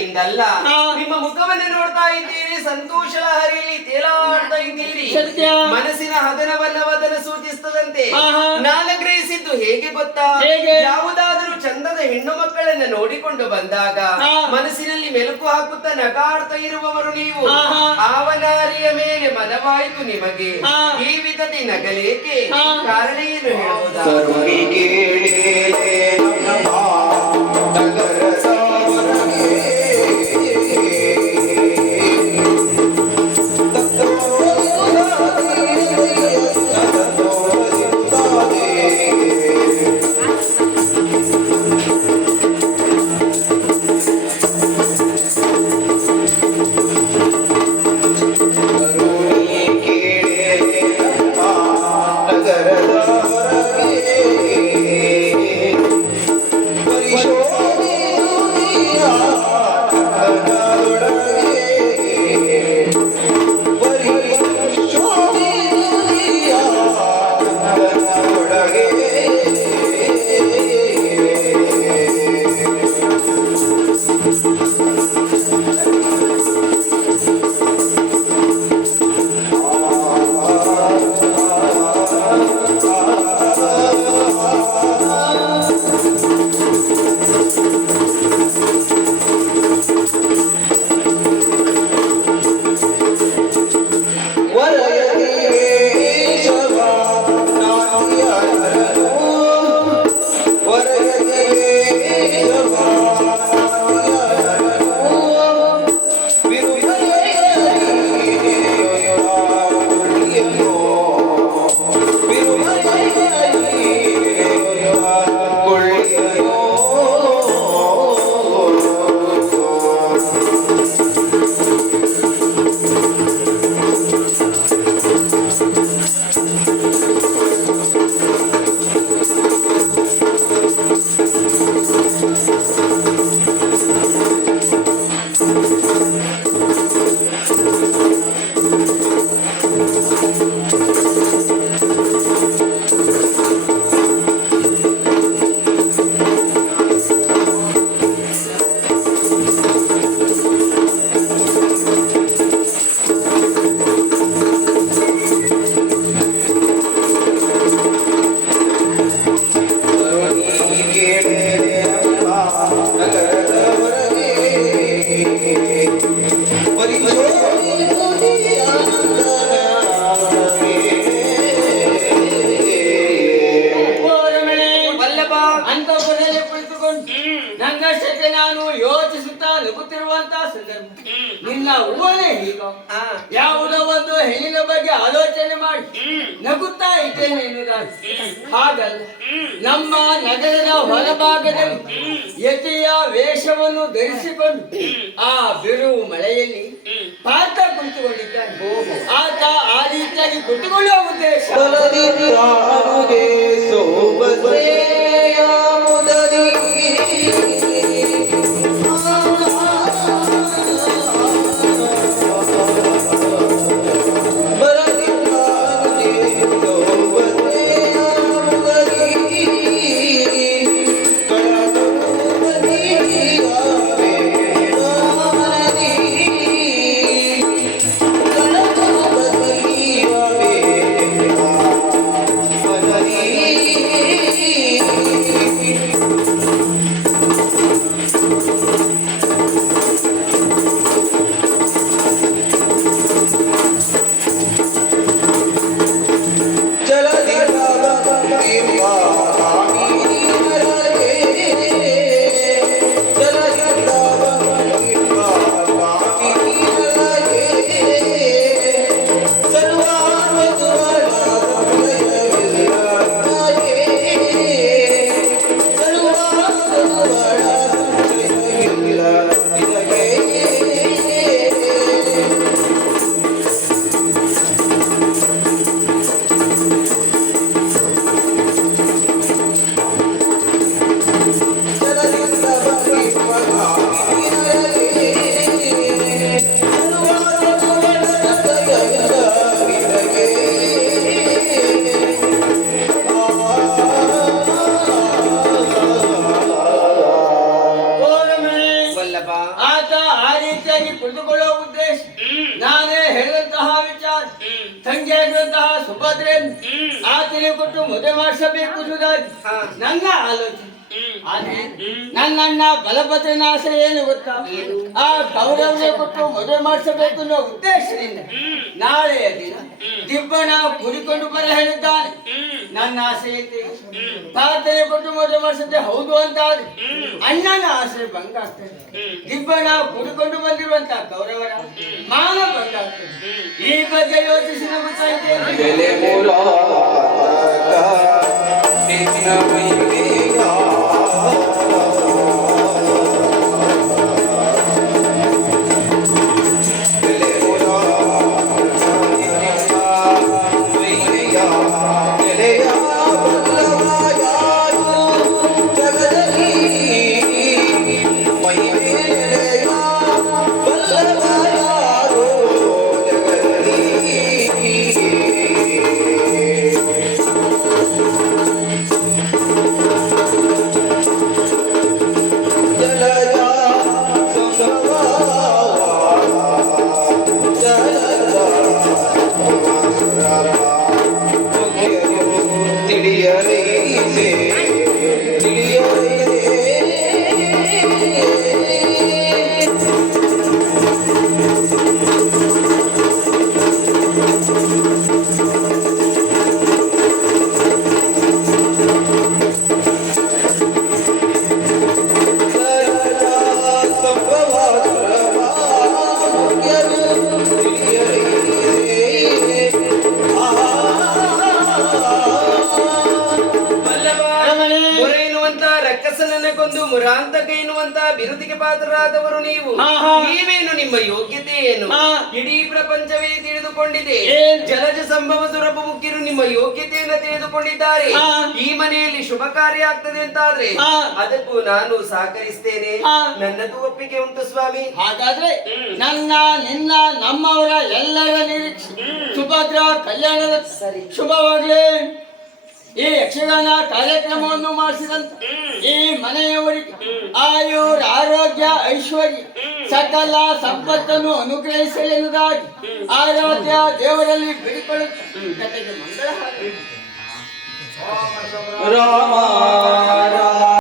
ಇಂದಲ್ಲ ನಿಮ್ಮ ಮುಖವನ್ನು ನೋಡ್ತಾ ಇದ್ದೀರಿ, ಸಂತೋಷ ಲಹರಿಯಲ್ಲಿ ತೇಲಾಡ್ತಾ ಇದ್ದೀರಿ. ಮನಸ್ಸಿನ ಹದನವನ್ನವದನ್ನು ಸೂಚಿಸ್ತದಂತೆ ನಾನು ಗ್ರಹಿಸಿದ್ದು ಹೇಗೆ ಗೊತ್ತಾ? ಯಾವುದಾದರೂ ಚಂದದ ಹೆಣ್ಣು ಮಕ್ಕಳನ್ನ ನೋಡಿಕೊಂಡು ಬಂದಾಗ ಮನಸ್ಸಿನಲ್ಲಿ ಮೆಲುಕು ಹಾಕುತ್ತಾ ನಗಾಡ್ತಾ ಇರುವವರು ನೀವು. ಆವನಾರಿಯ ಮೇಲೆ ಮನವಾಯಿತು ನಿಮಗೆ, ಈ ವಿಧತೆ ನಗಲೇಕೆ? ಕಾರಣ ಏನು ಹೇಳುವುದಾ? ನಂಗಷ್ಟಕ್ಕೆ ನಾನು ಯೋಚಿಸುತ್ತಾ ನುಗ್ಗುತ್ತಿರುವಂತಹ ಸಂದರ್ಭ ನಿನ್ನ ಊಹನೆ ಹೀಗ ಯಾವುದೋ ಒಂದು ಹೆಣ್ಣಿನ ಬಗ್ಗೆ ಆಲೋಚನೆ ಮಾಡಿ ನಗುತ್ತಾ ಇದ್ದೇನೆ ಎನ್ನುವುದಾಗಿ ಹಾಗಲ್ಲ. ನಮ್ಮ ನಗರದ ಹೊರಭಾಗದಲ್ಲಿ ಯತಿಯ ವೇಷವನ್ನು ಧರಿಸಿಕೊಂಡು ಆ ಬಿರುವು ಮಳೆಯಲ್ಲಿ ಪಾತ ಕುಳಿತುಕೊಂಡಿದ್ದಾನೆ. ಆತ ಆ ರೀತಿಯಾಗಿ ಕುಳಿತುಕೊಳ್ಳುವ ಉದ್ದೇಶ ಆತ ಆ ರೀತಿಯಾಗಿ ಕುಳಿತುಕೊಳ್ಳುವ ಉದ್ದೇಶ ನಾನೇ ಹೇಳಿದಂತಹ ವಿಚಾರ ತಂಗಿಯಾಗಿರುವಂತಹ ಸುಭದ್ರೆಯನ್ನು ಆತನಿಗೆ ಕೊಟ್ಟು ಮದುವೆ ಮಾಡಿಸಬೇಕು ಎಂಬುದಾಗಿ ನನ್ನ ಆಲೋಚನೆ. ಆದ್ರೆ ನನ್ನಣ್ಣ ಬಲಭದ್ರನ ಆಸೆ ಏನು ಗೊತ್ತಾ? ಆ ಗೌರವನೇ ಕೊಟ್ಟು ಮದುವೆ ಮಾಡಿಸಬೇಕು ಅನ್ನೋ ಉದ್ದೇಶದಿಂದ ನಾಳೆಯ ದಿನ ದಿಬ್ಬನ ಕೂಡಿಕೊಂಡು ಬರ ಹೇಳಿದ್ದಾನೆ. ನನ್ನ ಆಸೆ ಐತೆ ಪ್ರಾರ್ಥನೆ ಕೊಟ್ಟು ಮದುವೆ ಮಾಡಿಸದೆ ಹೌದು ಅಂತ ಅಣ್ಣನ ಆಸೆ ಭಂಗ ಆಗ್ತದೆ. ದಿಬ್ಬನ ಕೂಡಿಕೊಂಡು ಬಂದಿರುವಂತ ಗೌರವನ ಮಾನ ಭಂಗ ಆಗ್ತದೆ. ಈ ಬಗ್ಗೆ ಯೋಚಿಸಿ ನಂಬುತ್ತಾ ಇದ್ದೇನೆ. ಕೊಂದು ಮುರಾಂತಕ ಎನ್ನುವಂತ ಬಿರುದಿಗೆ ಪಾತ್ರರಾದವರು ನೀವು. ನೀವೇನು, ನಿಮ್ಮ ಯೋಗ್ಯತೆ ಏನು? ಇಡೀ ಪ್ರಪಂಚವೇ ತಿಳಿದುಕೊಂಡಿದೆ. ಜಲಜ ಸಂಭವ ಸುರಭ ಮುಖ್ಯರು ನಿಮ್ಮ ಯೋಗ್ಯತೆಯನ್ನು ತಿಳಿದುಕೊಂಡಿದ್ದಾರೆ. ಈ ಮನೆಯಲ್ಲಿ ಶುಭ ಕಾರ್ಯ ಆಗ್ತದೆ ಅಂತಾದ್ರೆ ಅದಕ್ಕೂ ನಾನು ಸಹಕರಿಸ್ತೇನೆ. ನನ್ನದು ಒಪ್ಪಿಗೆ ಉಂಟು ಸ್ವಾಮಿ. ಹಾಗಾದ್ರೆ ನನ್ನ ನಿನ್ನ ನಮ್ಮವರ ಎಲ್ಲರ ನಿರೀಕ್ಷೆ ಸುಭದ್ರ ಕಲ್ಯಾಣದ ಶುಭವಾಗಲಿ. ಈ ಯಕ್ಷಗಾನ ಕಾರ್ಯಕ್ರಮವನ್ನು ಮಾಡಿಸಿದಂತ ಈ ಮನೆಯವರಿಗೆ ಆಯುರ್ ಆರೋಗ್ಯ ಐಶ್ವರ್ಯ ಸಕಲ ಸಂಪತ್ತನ್ನು ಅನುಗ್ರಹಿಸಲೆನ್ನುವುದಾಗಿ ಆರಾಧ್ಯ ದೇವರಲ್ಲಿ ಬೇಡಿಕೊಳ್ಳುತ್ತ ಮಂಗಳ ರಾಮ